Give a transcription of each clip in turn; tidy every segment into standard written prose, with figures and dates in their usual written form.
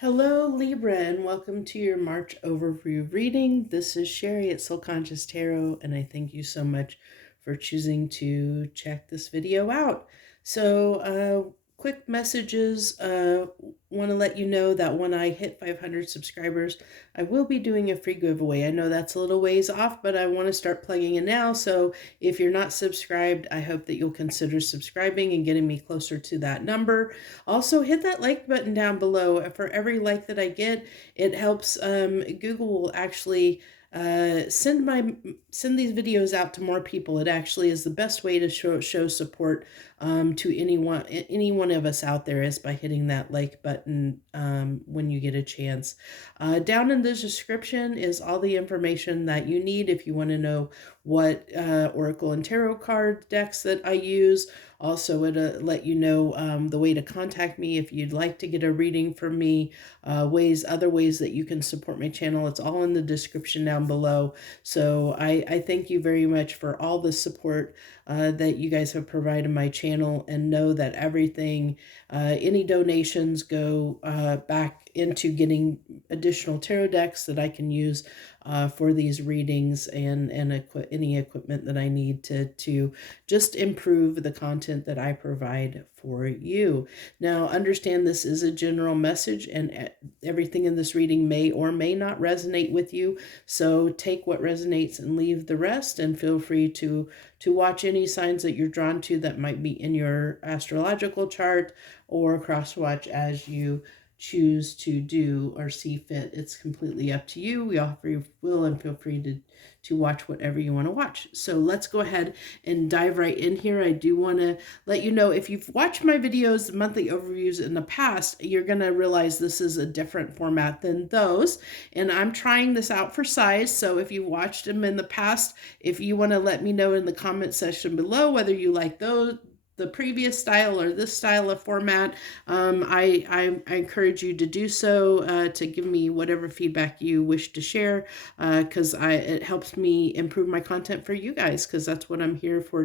Hello, Libra, and welcome to your March overview reading. This is Sherry at Soul Conscious Tarot, and I thank you so much for choosing to check this video out. So, quick messages. Want to let you know that when I hit 500 subscribers, I will be doing a free giveaway. I know that's a little ways off, but I want to start plugging in now. So if you're not subscribed, I hope that you'll consider subscribing and getting me closer to that number. Also, hit that like button down below. For every like that I get, it helps Google will actually send these videos out to more people. It actually is the best way to show support to any one of us out there, is by hitting that like button when you get a chance. Down in the description is all the information that you need if you want to know what Oracle and Tarot card decks that I use. Also, it'll let you know the way to contact me if you'd like to get a reading from me, other ways that you can support my channel. It's all in the description down below. So I thank you very much for all the support that you guys have provided my channel, and know that everything, any donations go back into getting additional tarot decks that I can use for these readings, and any equipment that I need to just improve the content that I provide for you. Now, understand this is a general message, and everything in this reading may or may not resonate with you. So take what resonates and leave the rest, and feel free to watch any signs that you're drawn to that might be in your astrological chart, or cross watch as you choose to do or see fit. It's completely up to you. We offer you will, and feel free to watch whatever you want to watch. So let's go ahead and dive right in here. I do want to let you know, if you've watched my videos, monthly overviews in the past, you're going to realize this is a different format than those. And I'm trying this out for size. So if you watched them in the past, if you want to let me know in the comment section below whether you like the previous style or this style of format, I encourage you to do so, to give me whatever feedback you wish to share, because it helps me improve my content for you guys, because that's what I'm here for,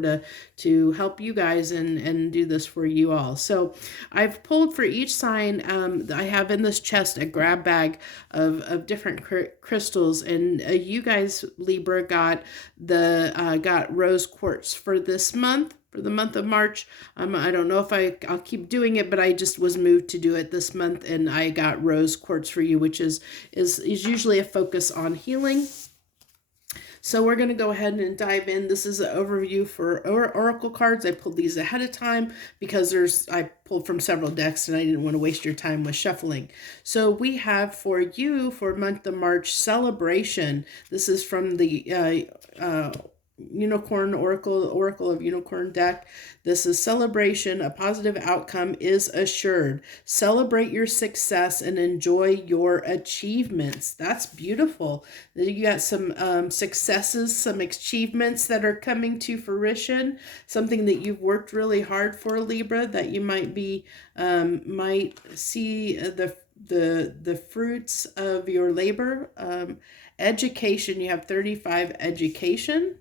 to help you guys and do this for you all. So I've pulled for each sign. I have in this chest a grab bag of different crystals, and you guys, Libra, got rose quartz for this month. For the month of March. I don't know if I'll keep doing it, but I just was moved to do it this month, and I got rose quartz for you, which is usually a focus on healing. So we're going to go ahead and dive in. This is an overview for Oracle cards. I pulled these ahead of time because I pulled from several decks, and I didn't want to waste your time with shuffling. So we have for you, for month of March, Celebration. This is from the Unicorn Oracle of Unicorn deck. This is Celebration. A positive outcome is assured. Celebrate your success and enjoy your achievements. That's beautiful. You got some successes, some achievements that are coming to fruition. Something that you've worked really hard for, Libra, that you might see the fruits of your labor. Education. You have 35 education.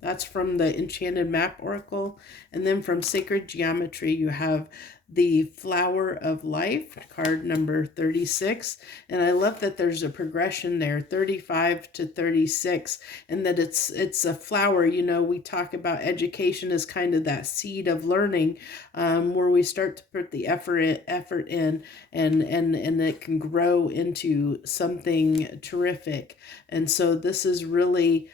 That's from the Enchanted Map Oracle. And then from Sacred Geometry, you have the Flower of Life, card number 36. And I love that there's a progression there, 35 to 36, and that it's a flower. You know, we talk about education as kind of that seed of learning, where we start to put the effort in, and it can grow into something terrific. And so this is really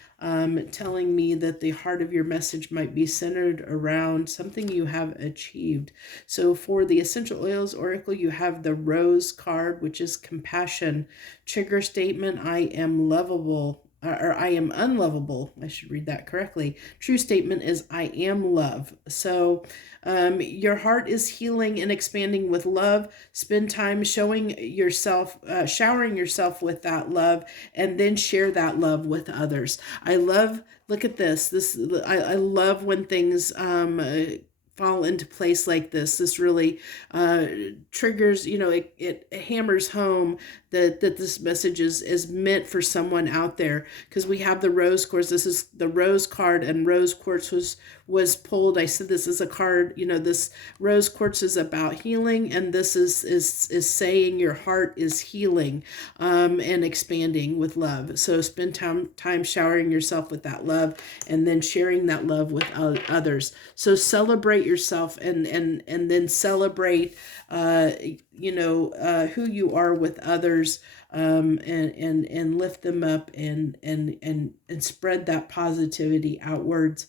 telling me that the heart of your message might be centered around something you have achieved. So for the Essential Oils Oracle, you have the Rose card, which is compassion. Trigger statement: I am lovable, or I am unlovable. I should read that correctly. True statement is I am love. So your heart is healing and expanding with love. Spend time showering yourself with that love, and then share that love with others. Look at this. I love when things fall into place like this really triggers, it hammers home that this message is meant for someone out there, because we have the rose quartz. This is the rose card, and rose quartz was pulled. I said this is a card, this rose quartz is about healing, and this is saying your heart is healing and expanding with love. So spend time showering yourself with that love, and then sharing that love with others. So celebrate yourself, and then celebrate who you are with others, and lift them up, and spread that positivity outwards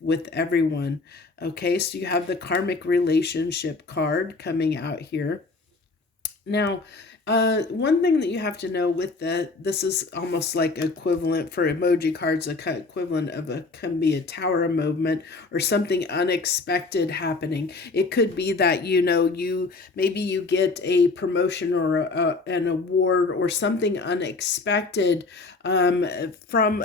with everyone. Okay, so you have the karmic relationship card coming out here. Now, one thing that you have to know with this is almost like equivalent for emoji cards, equivalent of can be a tower movement or something unexpected happening. It could be that, maybe you get a promotion or an award or something unexpected from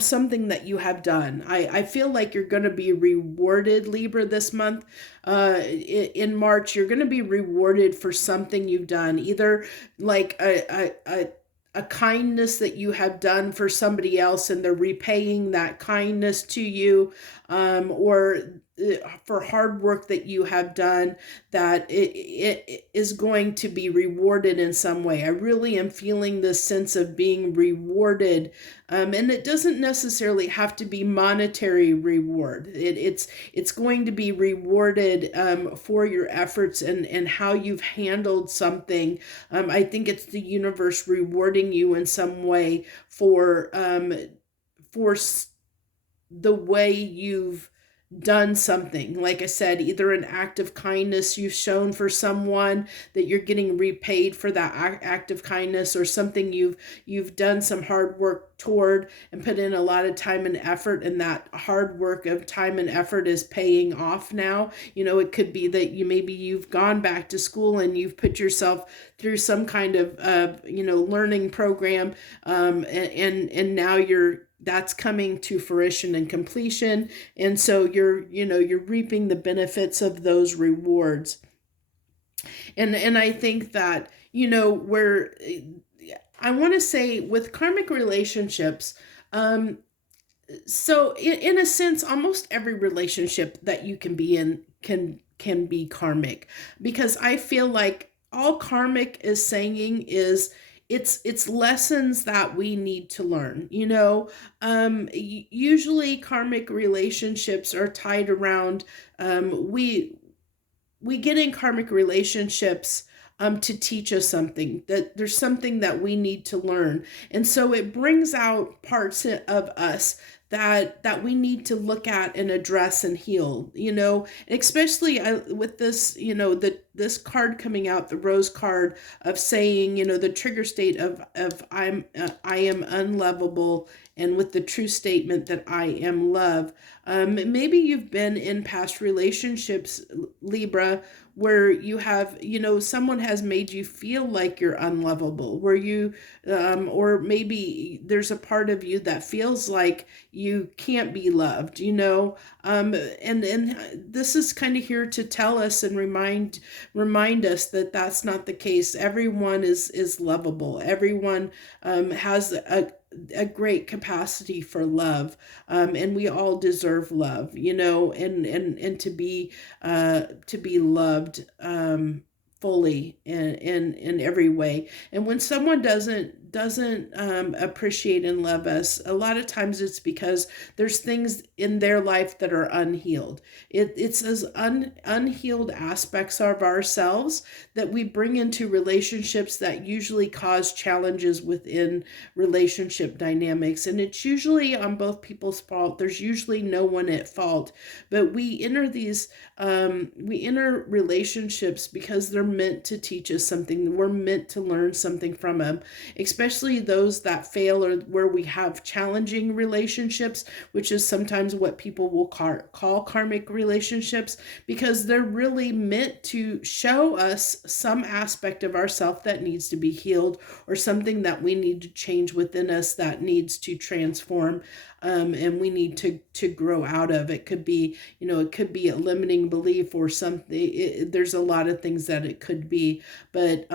something that you have done. I feel like you're going to be rewarded, Libra, this month. In March, you're going to be rewarded for something you've done, either like a kindness that you have done for somebody else, and they're repaying that kindness to you, or for hard work that you have done, that it is going to be rewarded in some way. I really am feeling this sense of being rewarded, and it doesn't necessarily have to be monetary reward. It's going to be rewarded for your efforts and how you've handled something. I think it's the universe rewarding you in some way for the way you've done something. Like I said, either an act of kindness you've shown for someone, that you're getting repaid for that act of kindness, or something you've done some hard work toward and put in a lot of time and effort, and that hard work of time and effort is paying off now. It could be that you've gone back to school and you've put yourself through some kind of learning program, and now that's coming to fruition and completion. And so you're reaping the benefits of those rewards. And I think that, where I want to say with karmic relationships, so in a sense, almost every relationship that you can be in can be karmic, because I feel like all karmic is saying is, it's lessons that we need to learn. Usually karmic relationships are tied around, we get in karmic relationships to teach us something, that there's something that we need to learn. And so it brings out parts of us that we need to look at and address and heal, especially with this, this card coming out, the rose card of saying, the trigger state of I am unlovable, and with the true statement that I am love. Maybe you've been in past relationships, Libra, where you have, someone has made you feel like you're unlovable, where you, or maybe there's a part of you that feels like you can't be loved, and this is kind of here to tell us and remind us that that's not the case. Everyone is lovable. Everyone has a great capacity for love, and we all deserve love, and to be loved fully in every way. And when someone doesn't appreciate and love us, a lot of times it's because there's things in their life that are unhealed. It's those unhealed aspects of ourselves that we bring into relationships that usually cause challenges within relationship dynamics. And it's usually on both people's fault. There's usually no one at fault, but we enter relationships because they're meant to teach us something. We're meant to learn something from them, especially those that fail or where we have challenging relationships, which is sometimes what people will call karmic relationships, because they're really meant to show us some aspect of ourself that needs to be healed, or something that we need to change within us that needs to transform. And we need to grow out of. It could be, it could be a limiting belief or something. There's a lot of things that it could be, but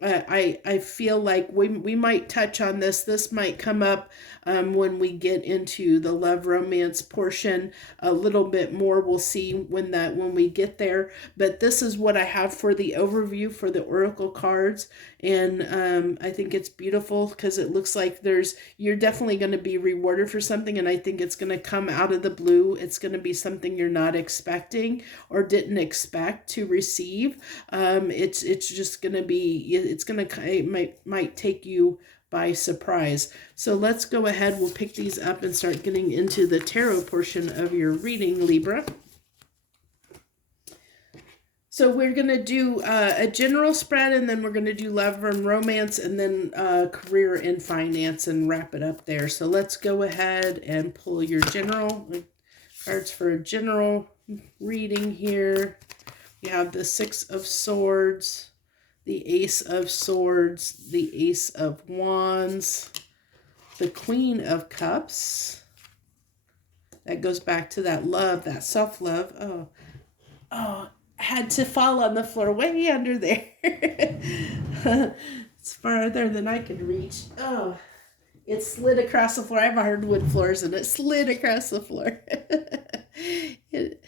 I feel like we might touch on this. This might come up when we get into the love romance portion a little bit more. We'll see when we get there. But this is what I have for the overview for the oracle cards, and I think it's beautiful because it looks like you're definitely going to be rewarded for something, and I think it's going to come out of the blue. It's going to be something you're not expecting or didn't expect to receive. It's just going to be. It might take you by surprise. So let's go ahead. We'll pick these up and start getting into the tarot portion of your reading, Libra. So we're going to do a general spread, and then we're going to do love and romance, and then career and finance, and wrap it up there. So let's go ahead and pull your general cards for a general reading here. You have the Six of Swords, the Ace of Swords, the Ace of Wands, the Queen of Cups. That goes back to that love, that self-love. Oh, had to fall on the floor way under there. It's farther than I could reach. Oh, it slid across the floor. I have hardwood floors, and it slid across the floor. It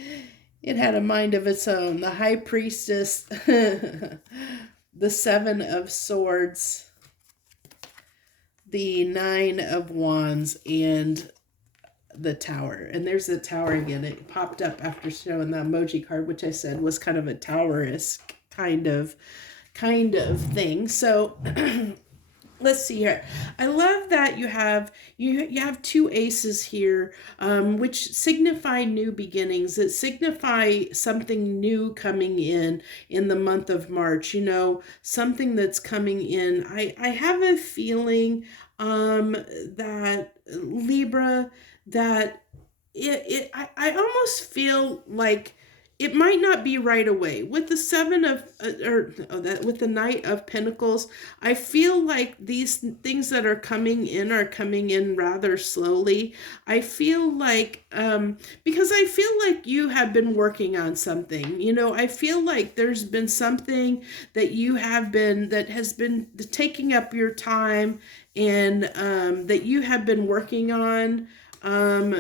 had a mind of its own. The High Priestess, the Seven of Swords, the Nine of Wands, and the Tower. And there's the Tower again. It popped up after showing the emoji card, which I said was kind of a tower-esque kind of thing. So let's see here. I love that you have two aces here, which signify new beginnings. That signify something new coming in the month of March. Something that's coming in. I have a feeling that Libra, that I almost feel like it might not be right away with the with the Knight of Pentacles. I feel like these things that are coming in rather slowly. I feel like because I feel like you have been working on something. I feel like there's been something that that has been taking up your time, and that you have been working on. And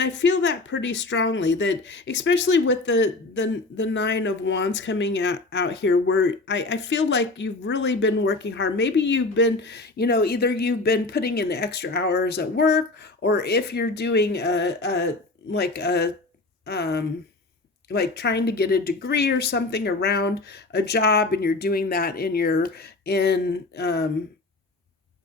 I feel that pretty strongly, that especially with the Nine of Wands coming out here, where I feel like you've really been working hard. Maybe you've been, either you've been putting in extra hours at work, or if you're doing like trying to get a degree or something around a job, and you're doing that in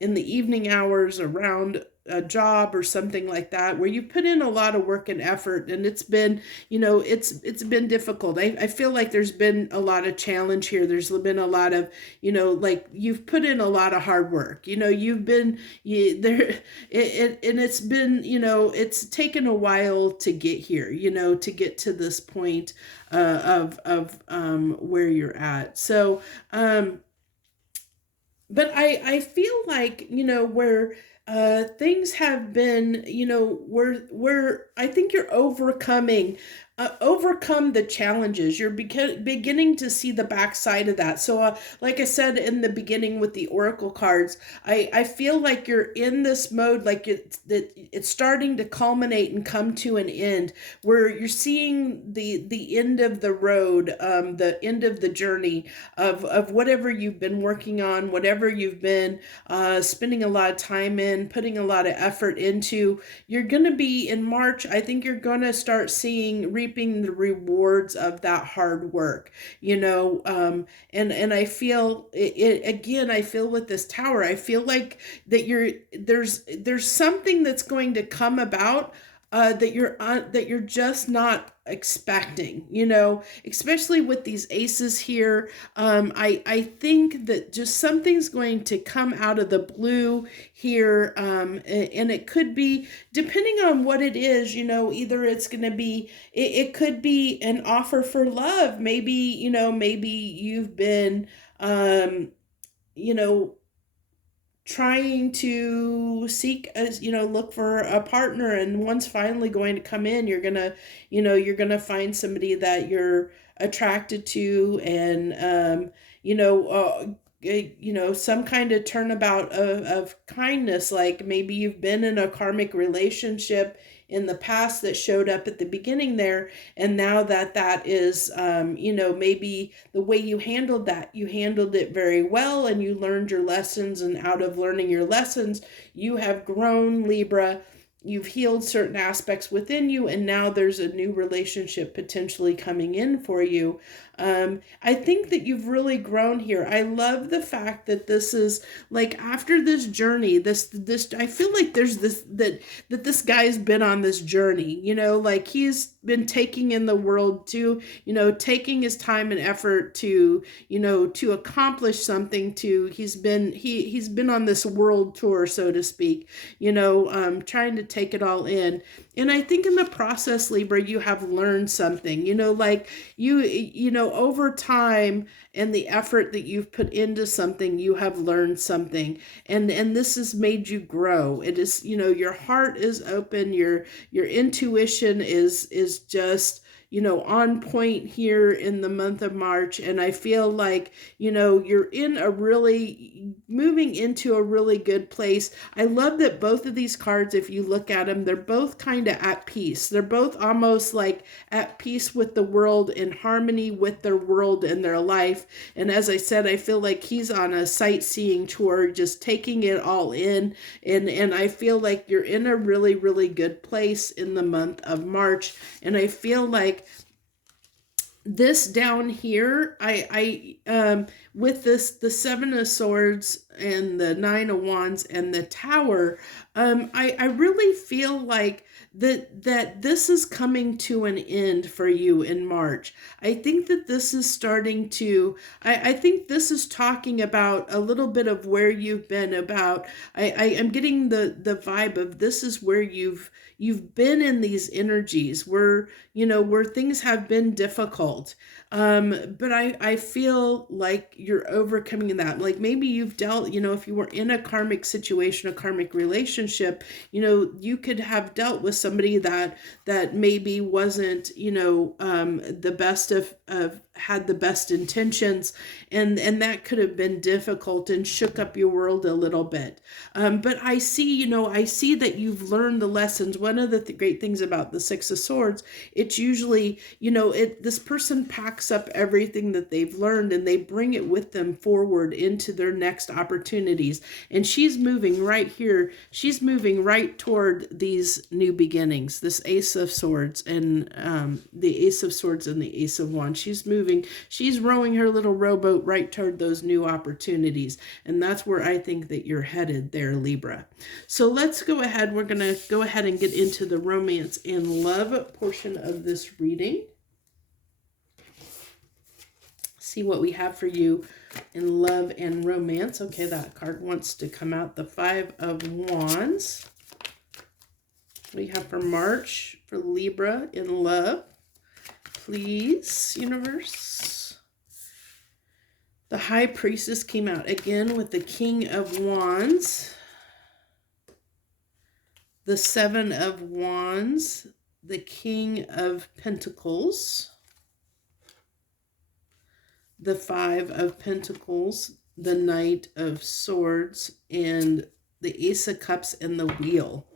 the evening hours around a job or something like that, where you put in a lot of work and effort, and it's been, it's been difficult. I feel like there's been a lot of challenge here. There's been a lot of, like you've put in a lot of hard work. You've been there, and it's been, it's taken a while to get here. To get to this point of where you're at. So, but I feel like, where things have been, where I think you're overcome the challenges. You're beginning to see the backside of that. So like I said in the beginning with the oracle cards, I feel like you're in this mode, like it's starting to culminate and come to an end, where you're seeing the end of the road, the end of the journey of whatever you've been working on, whatever you've been spending a lot of time in, putting a lot of effort into. You're going to be in March. I think you're going to start reaping the rewards of that hard work, and I feel it again. I feel with this Tower, I feel like that there's something that's going to come about that you're just not expecting, you know, especially with these aces here. I think that just something's going to come out of the blue here, and it could be, depending on what it is, you know, either it's going to be, it could be an offer for love. Maybe, you know, maybe you've been, you know, trying to seek, as you know, look for a partner, and one's finally going to come in. You're gonna, you know, you're gonna find somebody that you're attracted to, and you know, some kind of turnabout of kindness. Like maybe you've been in a karmic relationship in the past that showed up at the beginning there, and now that is, you know, maybe the way you handled that, you handled it very well, and you learned your lessons, and out of learning your lessons, you have grown, Libra. You've healed certain aspects within you, and now there's a new relationship potentially coming in for you. I think that you've really grown here. I love the fact that this is like, after this journey, this I feel like there's this, that this guy's been on this journey, you know, like he's been taking in the world to, you know, taking his time and effort to, you know, to accomplish something, to, he's been on this world tour, so to speak, you know, trying to take it all in. And I think in the process, Libra, you have learned something, you know, like you know, over time and the effort that you've put into something, you have learned something. And this has made you grow. It is, you know, your heart is open, your intuition is just, you know, on point here in the month of March. And I feel like, you know, you're in a really, moving into a really good place. I love that both of these cards, if you look at them, they're both kind of at peace. They're both almost like at peace with the world, in harmony with their world and their life. And as I said, I feel like he's on a sightseeing tour, just taking it all in. And I feel like you're in a really, really good place in the month of March. And I feel like this down here, with this, the Seven of Swords and the Nine of Wands and the Tower, I really feel like that this is coming to an end for you in March. I think that this is starting to, I think this is talking about a little bit of where you've been, about, I am getting the vibe of, this is where you've been in these energies where, you know, where things have been difficult. But I feel like you're overcoming that. Like maybe you've dealt, you know, if you were in a karmic situation, a karmic relationship, you know, you could have dealt with somebody that maybe wasn't, you know, the best of had the best intentions, and that could have been difficult and shook up your world a little bit. But I see, you know, I see that you've learned the lessons. One of the great things about the Six of Swords, it's usually, you know, this person packs up everything that they've learned and they bring it with them forward into their next opportunities. And she's moving right here. She's moving right toward these new beginnings, this Ace of Swords and the Ace of Swords and the Ace of Wands. She's rowing her little rowboat right toward those new opportunities. And that's where I think that you're headed there, Libra. So let's go ahead. We're going to go ahead and get into the romance and love portion of this reading. See what we have for you in love and romance. Okay, that card wants to come out, the Five of Wands. We have for March, for Libra in love. Please, universe. The High Priestess came out again with the King of Wands. The Seven of Wands. The King of Pentacles. The Five of Pentacles. The Knight of Swords. And the Ace of Cups and the Wheel.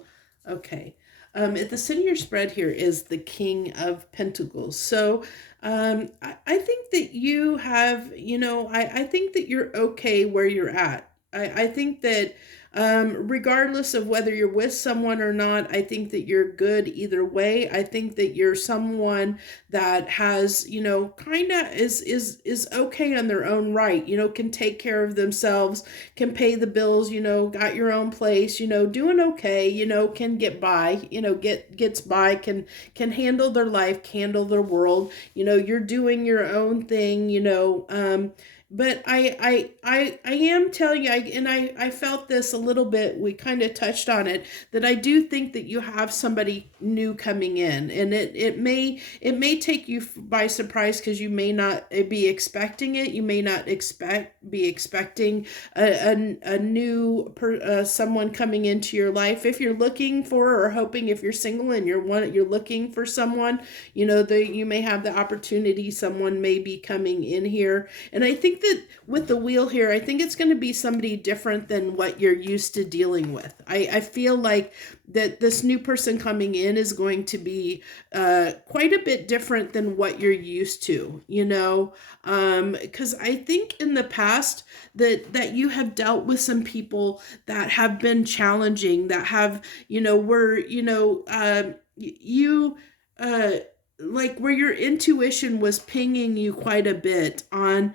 Okay. At the center of your spread here is the King of Pentacles. So I think that you have, you know, I think that you're okay where you're at. I think that Regardless of whether you're with someone or not, I think that you're good either way. I think that you're someone that has, kind of is okay on their own right, can take care of themselves, can pay the bills, got your own place, doing okay, can get by, gets by, can handle their life, handle their world, you're doing your own thing, but I am telling you, I felt this a little bit. We kind of touched on it, that I do think that you have somebody new coming in, and it may take you by surprise, because you may not be expecting it. You may not be expecting a new someone coming into your life. If you're looking for, or hoping, if you're single and you're looking for someone, you may have the opportunity. Someone may be coming in here, and I think that with the wheel here, I think it's going to be somebody different than what you're used to dealing with. I feel like that this new person coming in is going to be quite a bit different than what you're used to, because I think in the past that you have dealt with some people that have been challenging, that have, like where your intuition was pinging you quite a bit on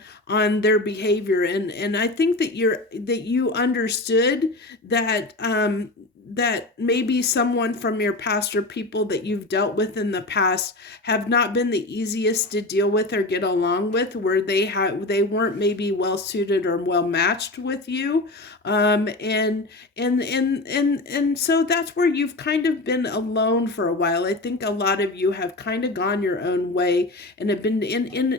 their behavior, and I think that you understood that that maybe someone from your past, or people that you've dealt with in the past, have not been the easiest to deal with or get along with, where they weren't maybe well suited or well matched with you, and so that's where you've kind of been alone for a while. I think a lot of you have kind of gone your own way, and have been in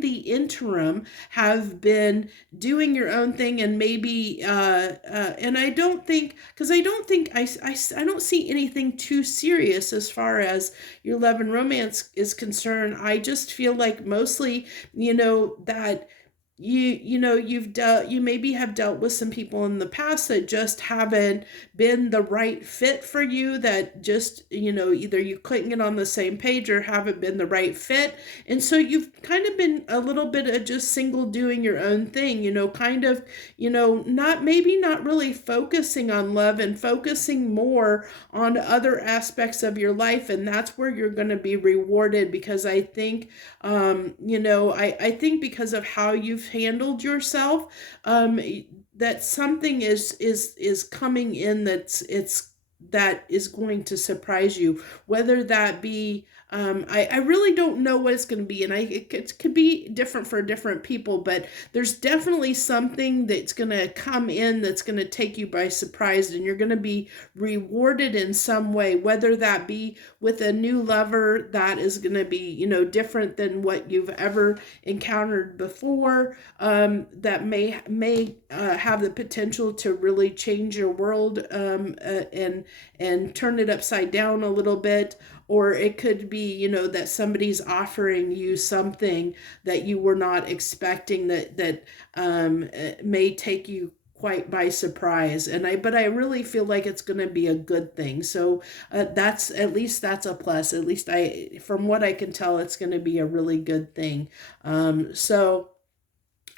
the interim have been doing your own thing, and maybe and I don't think, because I don't see anything too serious as far as your love and romance is concerned. I just feel like mostly, that you maybe have dealt with some people in the past that just haven't been the right fit for you, that just, either you couldn't get on the same page, or haven't been the right fit. And so you've kind of been a little bit of just single, doing your own thing, kind of, not really focusing on love, and focusing more on other aspects of your life. And that's where you're going to be rewarded, because I think, I think because of how you've handled yourself, that something is coming in that is going to surprise you, whether that be, I really don't know what it's going to be, and it could be different for different people, but there's definitely something that's going to come in that's going to take you by surprise, and you're going to be rewarded in some way, whether that be with a new lover that is going to be, different than what you've ever encountered before, that may have the potential to really change your world, and turn it upside down a little bit. Or it could be, that somebody's offering you something that you were not expecting, that may take you quite by surprise. But I really feel like it's going to be a good thing. So that's a plus. At least from what I can tell, it's going to be a really good thing. So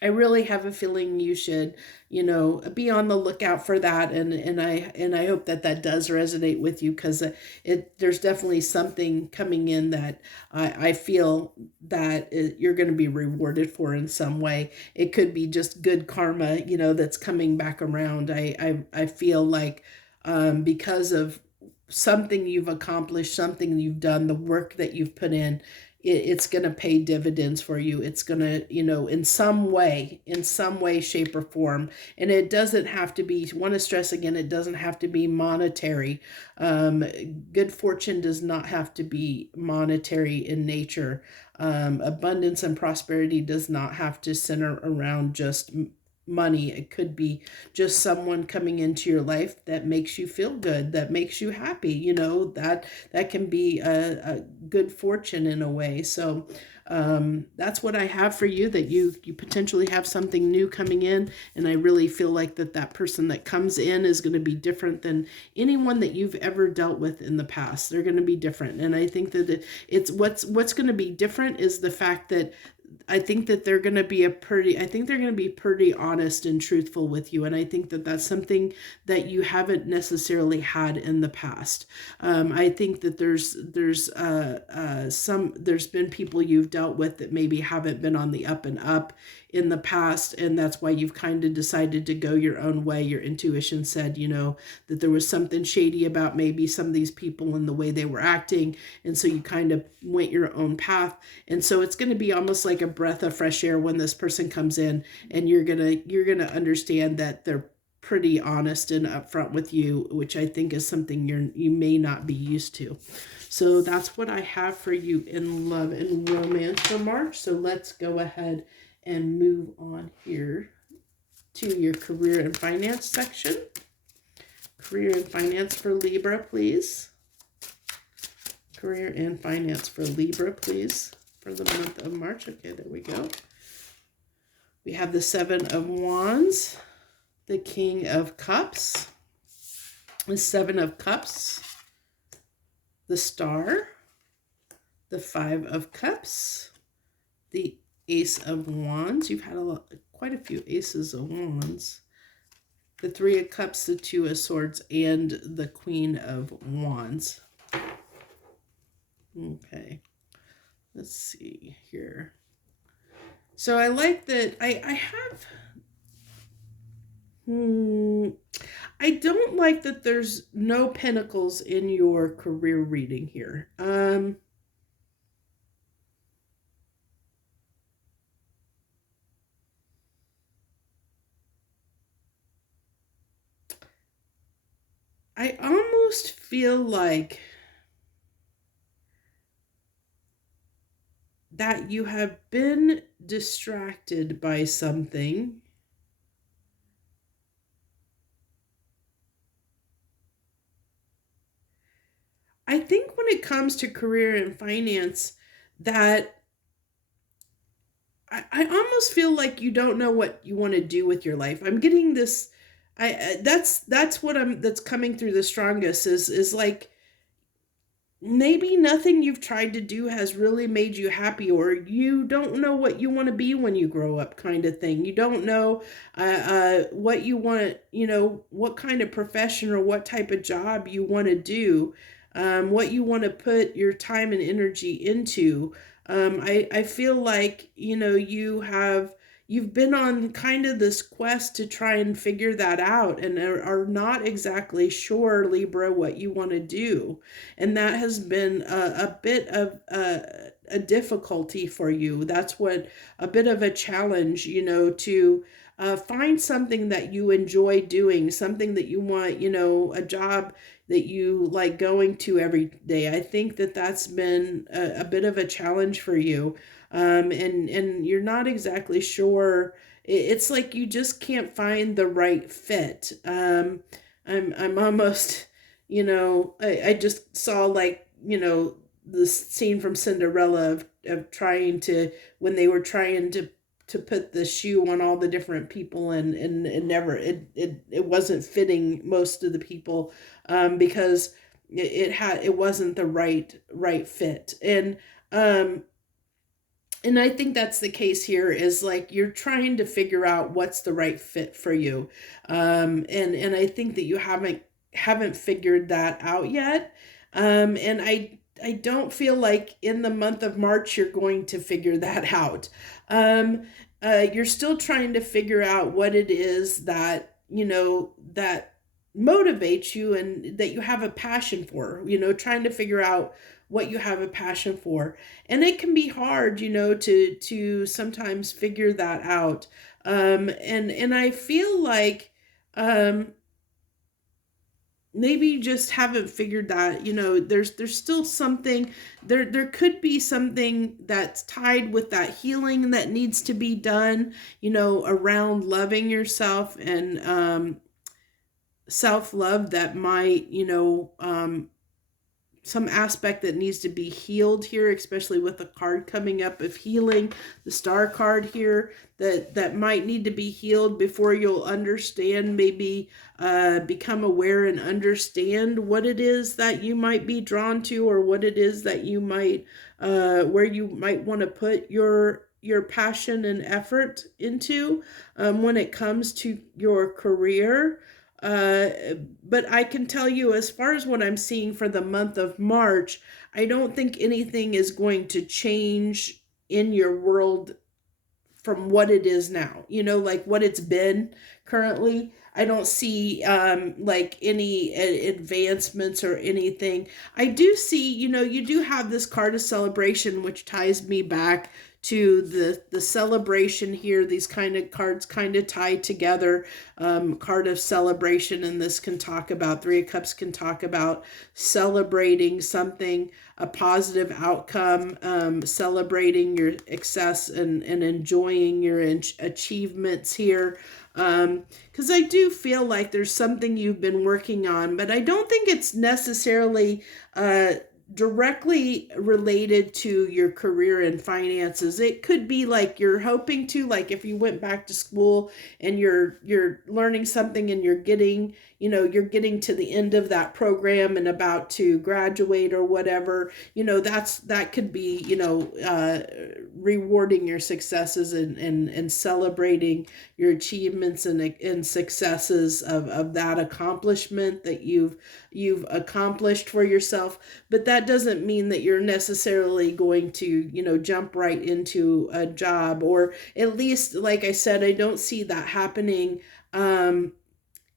I really have a feeling you should, be on the lookout for that, and I hope that does resonate with you, because there's definitely something coming in that I feel that you're going to be rewarded for in some way. It could be just good karma, that's coming back around. I feel like, because of something you've accomplished, something you've done, the work that you've put in, it's going to pay dividends for you. It's going to, in some way, shape, or form. And it doesn't have to be, I want to stress again, it doesn't have to be monetary. Good fortune does not have to be monetary in nature. Abundance and prosperity does not have to center around just money. It could be just someone coming into your life that makes you feel good, that makes you happy, that can be a good fortune in a way. So that's what I have for you, that you potentially have something new coming in, and I really feel like that person that comes in is going to be different than anyone that you've ever dealt with in the past. They're going to be different, and I think that it's what's going to be different is the fact that I think that they're going to be pretty honest and truthful with you. And I think that that's something that you haven't necessarily had in the past. I think that there's been people you've dealt with that maybe haven't been on the up and up in the past, and that's why you've kind of decided to go your own way. Your intuition said, that there was something shady about maybe some of these people and the way they were acting, and so you kind of went your own path. And so it's going to be almost like a breath of fresh air when this person comes in, and you're gonna understand that they're pretty honest and upfront with you, which I think is something you may not be used to. So that's what I have for you in love and romance for March. So let's go ahead and move on here to your career and finance section. Career and finance for Libra, please. Career and finance for Libra, please, for the month of March. Okay, there we go. We have the Seven of Wands, the King of Cups, the Seven of Cups, the Star, the Five of Cups, the Ace of Wands. You've had quite a few Aces of Wands. The Three of Cups, the Two of Swords, and the Queen of Wands. Okay, let's see here. So I like that I don't like that there's no pentacles in your career reading here. I almost feel like that you have been distracted by something. I think when it comes to career and finance, that I almost feel like you don't know what you want to do with your life. I'm getting this. That's that's coming through the strongest is like, maybe nothing you've tried to do has really made you happy, or you don't know what you want to be when you grow up, kind of thing. You don't know what you want, what kind of profession or what type of job you want to do, what you want to put your time and energy into. I feel like, you've been on kind of this quest to try and figure that out, and are not exactly sure, Libra, what you want to do. And that has been a bit of a difficulty for you. That's what a bit of a challenge, to find something that you enjoy doing, something that you want, a job that you like going to every day. I think that that's been a bit of a challenge for you. And you're not exactly sure. It's like you just can't find the right fit. I'm almost, I just saw, like, the scene from Cinderella of trying to, when they were trying to put the shoe on all the different people, and it wasn't fitting most of the people, because it wasn't the right fit. And I think that's the case here, is like you're trying to figure out what's the right fit for you. And I think that you haven't figured that out yet. And I don't feel like in the month of March you're going to figure that out. You're still trying to figure out what it is that, that motivates you and that you have a passion for, trying to figure out what you have a passion for. And it can be hard, to sometimes figure that out. And I feel like, maybe you just haven't figured that, there's still something there could be something that's tied with that healing that needs to be done, around loving yourself and self-love, that might, some aspect that needs to be healed here, especially with the card coming up of healing, the Star card here, that might need to be healed before you'll understand, maybe become aware and understand what it is that you might be drawn to, or what it is that you might, where you might want to put your your passion and effort into when it comes to your career. Uh, but I can tell you, as far as what I'm seeing for the month of March, I don't think anything is going to change in your world from what it is now, like what it's been currently. I don't see like any advancements or anything. I do see, you do have this card of celebration, which ties me back to the celebration here. These kind of cards kind of tie together. Card of celebration, and this can talk about, Three of Cups can talk about celebrating something, a positive outcome, celebrating your success and enjoying your achievements here. Because I do feel like there's something you've been working on, but I don't think it's necessarily directly related to your career and finances. It could be like you're hoping to, like if you went back to school and you're learning something and you're getting to the end of that program and about to graduate or whatever, that could be, rewarding your successes and celebrating your achievements and successes of that accomplishment that you've accomplished for yourself. But that doesn't mean that you're necessarily going to, jump right into a job, or at least, like I said, I don't see that happening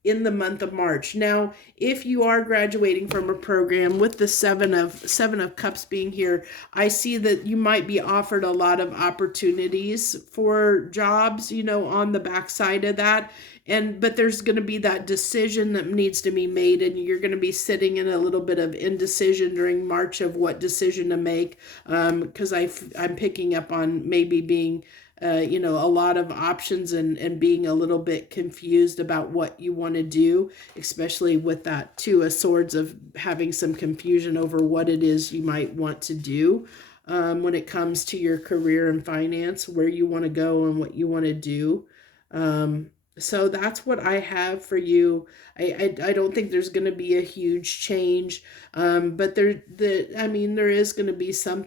in the month of March. Now, if you are graduating from a program, with the seven of cups being here, I see that you might be offered a lot of opportunities for jobs, on the backside of that. But there's going to be that decision that needs to be made, and you're going to be sitting in a little bit of indecision during March of what decision to make, because I'm picking up on maybe being a lot of options and being a little bit confused about what you want to do, especially with that Two of Swords, of having some confusion over what it is you might want to do when it comes to your career and finance, where you want to go and what you want to do. So that's what I have for you. I don't think there's going to be a huge change, but there is going to be some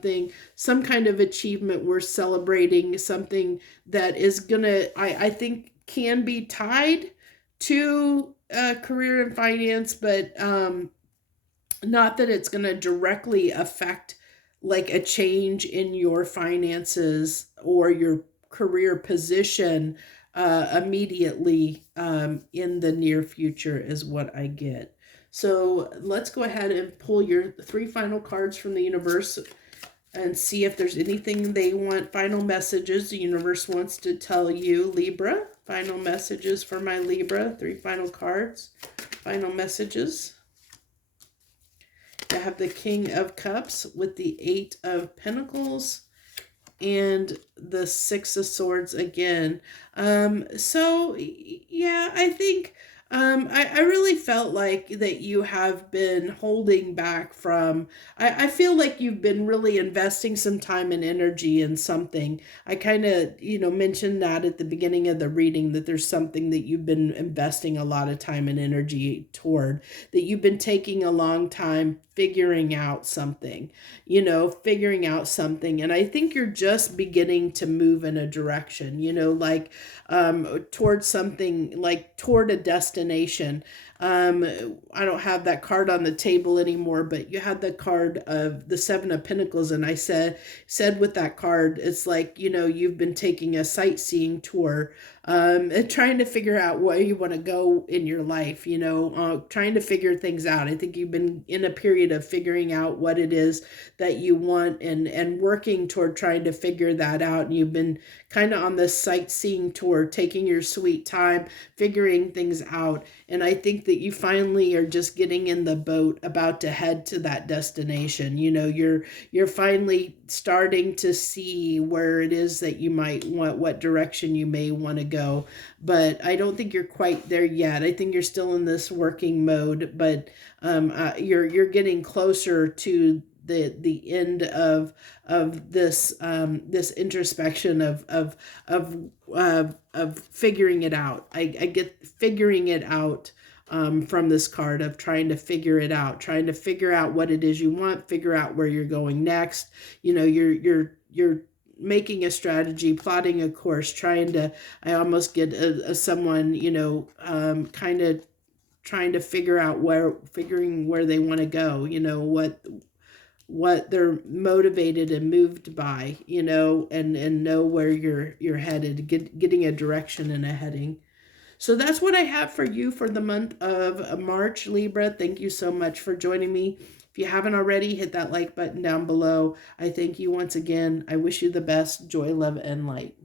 kind of achievement worth celebrating, something that is going to, I think, can be tied to career and finance, but not that it's going to directly affect like a change in your finances or your career position immediately in the near future, is what I get. So let's go ahead and pull your 3 final cards from the universe and see if there's anything they want, final messages the universe wants to tell you, Libra. Final messages for my Libra, 3 final cards, final messages. I have the King of Cups with the 8 of Pentacles and the 6 of Swords again. So yeah, I think I really felt like that you have been holding back from, I feel like you've been really investing some time and energy in something. I kind of, mentioned that at the beginning of the reading, that there's something that you've been investing a lot of time and energy toward, that you've been taking a long time figuring out something. And I think you're just beginning to move in a direction, towards something, like toward a destination. I don't have that card on the table anymore, but you had the card of the 7 of Pentacles, and I said with that card, it's like, you've been taking a sightseeing tour, and trying to figure out where you want to go in your life, trying to figure things out. I think you've been in a period of figuring out what it is that you want, and working toward trying to figure that out. And you've been kind of on this sightseeing tour, taking your sweet time, figuring things out. And I think that you finally are just getting in the boat, about to head to that destination. You're finally starting to see where it is that you might want, what direction you may want to go. But I don't think you're quite there yet. I think you're still in this working mode, but you're getting closer to the end of this this introspection of figuring it out. I get figuring it out from this card, of trying to figure it out, trying to figure out what it is you want, figure out where you're going next. You're making a strategy, plotting a course, trying to, I almost get someone, kind of trying to figuring where they want to go, what they're motivated and moved by, and know where you're headed, getting a direction and a heading. So that's what I have for you for the month of March, Libra. Thank you so much for joining me. If you haven't already, hit that like button down below. I thank you once again. I wish you the best joy, love, and light.